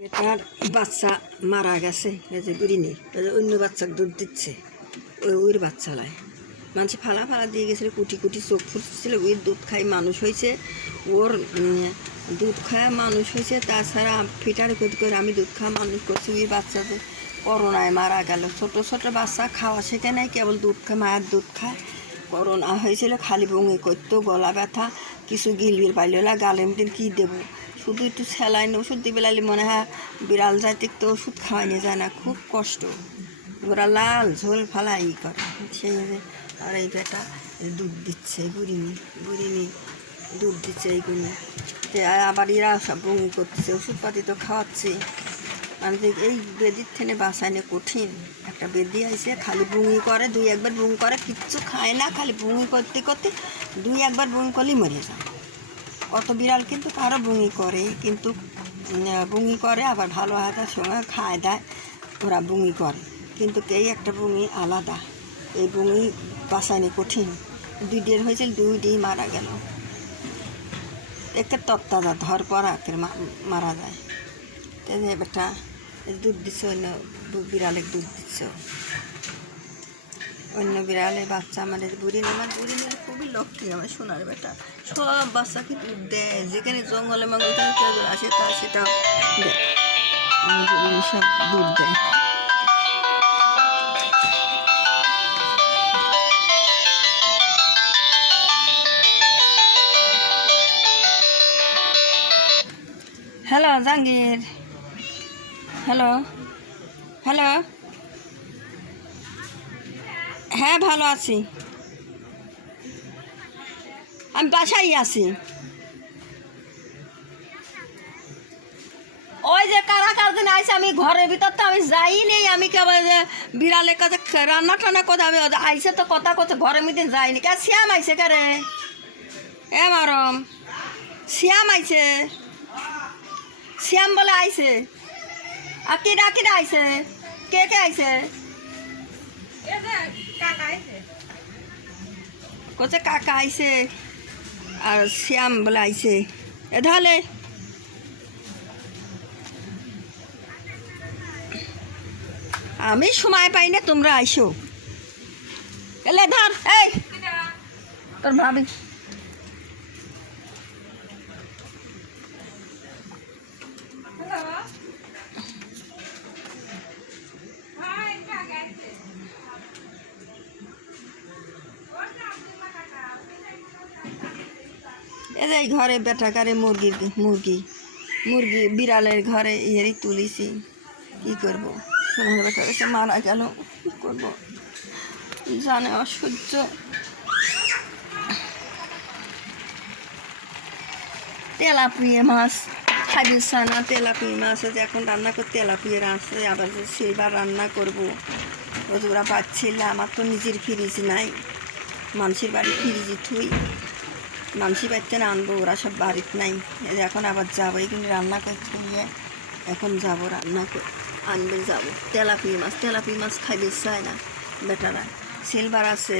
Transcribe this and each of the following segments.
এটার বাচ্চা মারা গেছে, এই যে বুড়িনি অন্য বাচ্চাকে দুধ দিচ্ছে, ওই বাচ্চালায় মানুষ ফালা ফালা দিয়ে গেছিলো, কুটি কুটি চোখ ফুটছিল। ওই দুধ খাই মানুষ হয়েছে, ওর দুধ খাওয়া মানুষ হয়েছে। তাছাড়া ফিটার করে আমি দুধ খাওয়া মানুষ করছি। ওই বাচ্চাদের করোনায় মারা গেল। ছোটো ছোটো বাচ্চা খাওয়া শেখে নাই, কেবল দুধ খায়, মায়ের দুধ খায়। করোনা হয়েছিল, খালি বমি করতো, গলা ব্যথা, কিছু গিলবিল পাইল না, গালের মধ্যে কী দেবো, শুধু একটু স্যালাইন ওষুধ দিবে লাগলে মনে হয় বিড়াল জাতিক তো ওষুধ খাওয়াইনি যায় না, খুব কষ্ট। ওরা লাল ঝোল ফালাই করে সেই। আর এই বেটা দুধ দিচ্ছে, বুড়িনি দুধ দিচ্ছে এইগুলি। আবার এরা সব বমি করছে, ওষুধপাতি তো খাওয়াচ্ছি। মানে এই বেদির থেকে বাঁচাইনে কঠিন। একটা বেদি আইসে খালি বমি করে, দুই একবার বমি করে, কিচ্ছু খায় না, খালি বমি করতে করতে দুই একবার বমি করলেই মরে যায়। কত বিড়াল কিন্তু কারো বমি করে, কিন্তু বমি করে আবার ভালো হাতার সময় খায় দেয়, ওরা বমি করে। কিন্তু এই একটা বমি আলাদা, এই বমি বাঁচানো কঠিন। 2 দিন হয়েছিল, 2 দিন মারা গেল। একে তত্তাজা ধর পরা মারা যায়। বেটা দুধ দিচ্ছে, অন্য বিড়ালে দুধ দিচ্ছে, অন্য বিড়ালে বাচ্চা। আমাদের বুড়ি মেয়ে খুবই লক্ষ্মী, আমার সোনার বেটা। সব বাচ্চাকে দুধ দেয়, যেখানে জঙ্গলে মঙ্গল আসে তা সেটাও দেয়, আমার বুড়ি সব দুধ দেয়। হ্যালো জাহাঙ্গীর, হ্যালো হ্যালো, হ্যাঁ ভালো আছি, আমি বাসায় আছি। ওই যে কারা দিন আইসে, আমি ঘরের ভিতর তো আমি যাই নেই, আমি কেবল বিড়ালের কাছে রান্না টান্না করে আমি আইসে তো কথা করছে, ঘরের মধ্যে যাইনি। কে শ্যাম আইসে কে এ মারম শ্যাম আইসে, শ্যাম বলে আইসে। আর কিরা আইসে, কে আইসে? কোথায় কাকা আইসে আর শ্যাম বলে আইসে। এ তাহলে আমি সময় পাই না, তোমরা আইসো। এলে ধর, এই তোর ভাবি এই ঘরে বেটাকারে মুরগি বিড়ালের ঘরে ইয়েরই তুলিছি। কী করবো, সোনার বেটা এসে মারা গেল, কী করবো জানে অসহ্য। তেলাপিয়া মাছ খাইবে না, তেলাপিয়া মাছ আছে এখন রান্না করে, তেলাপিয়া আছে, আবার সেইবার রান্না করবো। ওরা পাচ্ছিল, আমার তো নিজের ফ্রিজ নাই, মানুষের বাড়ি ফ্রিজে থুই, মানুষের বাড়িতে আনবো, ওরা সব বাড়িতে নাই। এখন আবার যাবো, কিন্তু রান্না করে থুইয়ে এখন যাবো, রান্না করে আনবে যাবো। তেলাপিয়া মাছ খাইবে চায় না বেটারা। সিলভার আছে,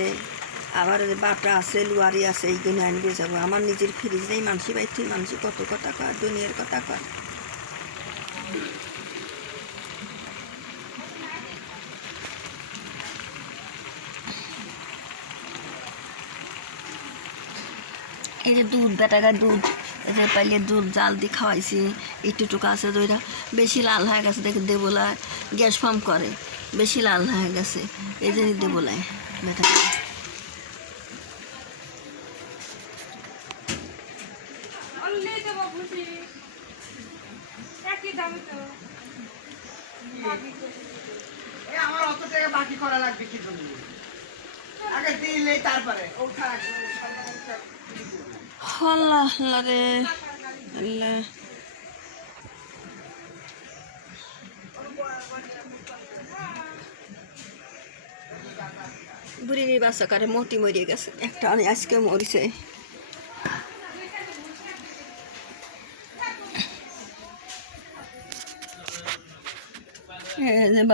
আবার বাটা আছে, লুয়ারি আছে, এইগুলো আনবে যাবো। আমার নিজের ফ্রিজ নেই, মানুষের বাড়িতে মানুষ কত কথা কয়, দুনিয়ার কথা কয়। এই যে দুধ বেটাকার দুধ, এই যে পাইলে দুধ জাল দিয়ে খাওয়াইছি, একটুটুকু আছে দইটা, বেশি লাল হয়ে গেছে দেখে দেবোলায় গ্যাস ফার্ম করে, বেশি লাল হয়ে গেছে, এই জন্য দেবোলায় বেটাকা। আমার অত টাকা বাকি করা লাগবে কি জন্য? আগে দিলে তারপরে আল্লাহ আল্লাহ রে আল্লাহ। বুড়ির বাচ্চা কারে মোটি মরিয়ে গেছে, একটা আজকে মরিছে।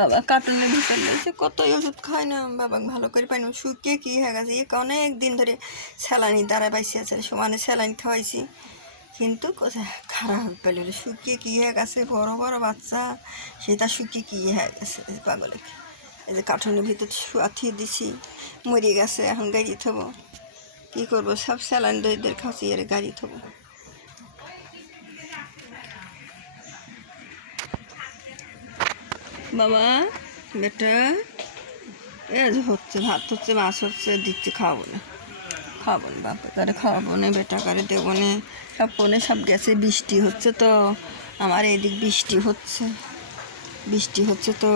বাবা কার্টুনের ভিতর রয়েছে, কত ওষুধ খায় না, বাবা ভালো করে পাই না, শুকিয়ে কী হয়ে গেছে। অনেক দিন ধরে স্যালাইন দ্বারা পাইছি আছে, সমানে স্যালাইন খাওয়াইছি, কিন্তু কোথায় খারাপ হয়ে পেল শুকিয়ে কী হয়ে গেছে, বড় বড় বাচ্চা, সেটা শুকিয়ে কী হয়ে গেছে পাগলে। এই যে কার্টুনের ভিতর শুয়াথিয়ে দিছি, মরে গেছে, এখন গাড়ি থবো, কী করবো, সব স্যালাইন দইদের খাচ্ছি, এর গাড়ি থবো। বাবা বেটা, এ যে হচ্ছে, ভাত হচ্ছে, মাছ হচ্ছে, দিচ্ছি, খাওয়াবো না, খাওয়াবো না, বাপে কারে খাওয়াবো না, বেটা কারে দেবো না, সব ফোনে সব গেছে। বৃষ্টি হচ্ছে তো, আমার এদিক বৃষ্টি হচ্ছে তো